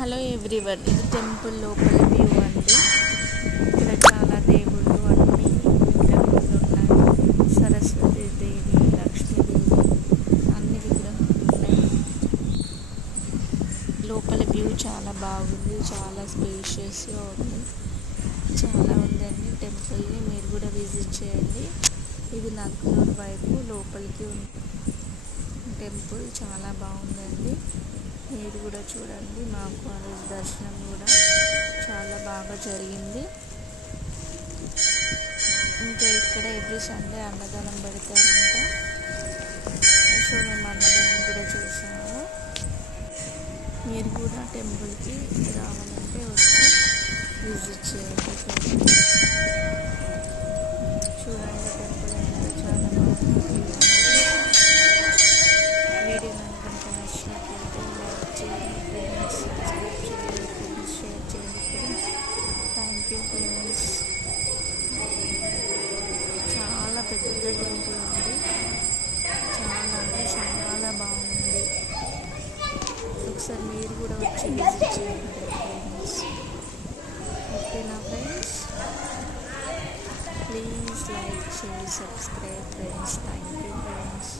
Hello everyone, ఇది temple లోపల view అండి. ఇక్కడ చాలా దేవుళ్ళు అన్ని విగ్రహాలు ఉన్నాయి. సరస్వతి దేవి, లక్ష్మీదేవి అన్ని విగ్రహాలు ఉన్నాయి. లోపల వ్యూ చాలా బాగుంది, చాలా స్పేషియస్గా ఉంది, చాలా ఉందండి. టెంపుల్ని మీరు కూడా విజిట్ చేయండి. ఇది నగ్నూర్ వైపు లోపలికి ఉంది. టెంపుల్ చాలా బాగుందండి, మీరు కూడా చూడండి. మాకు ఆ రోజు దర్శనం కూడా చాలా బాగా జరిగింది. ఇంకా ఇక్కడ ఎవ్రీ సండే అన్నదానం పెడతారంట. సో మేము అన్నదానం కూడా చూసాము. మీరు కూడా టెంపుల్కి రావాలంటే వచ్చి విజిట్ చేయండి. చూడండి టెంపుల్ అనేది చాలా బాగుంది. వీడియో కనుక నచ్చినట్లయితే లైక్ చేయండి ఫ్రెండ్స్, సబ్స్క్రైబ్ చేయండి ఫ్రెండ్స్, షేర్ చేయండి ఫ్రెండ్స్. Thank you friends. చాలా పెద్ద టెంపుల్ ఉంది, చాలా అంటే చాలా బాగుంది. ఒకసారి మీరు కూడా వచ్చి విజిట్ చేయండి ఫ్రెండ్స్. ఓకేనా friends? Please like, share, subscribe friends. Thank you friends.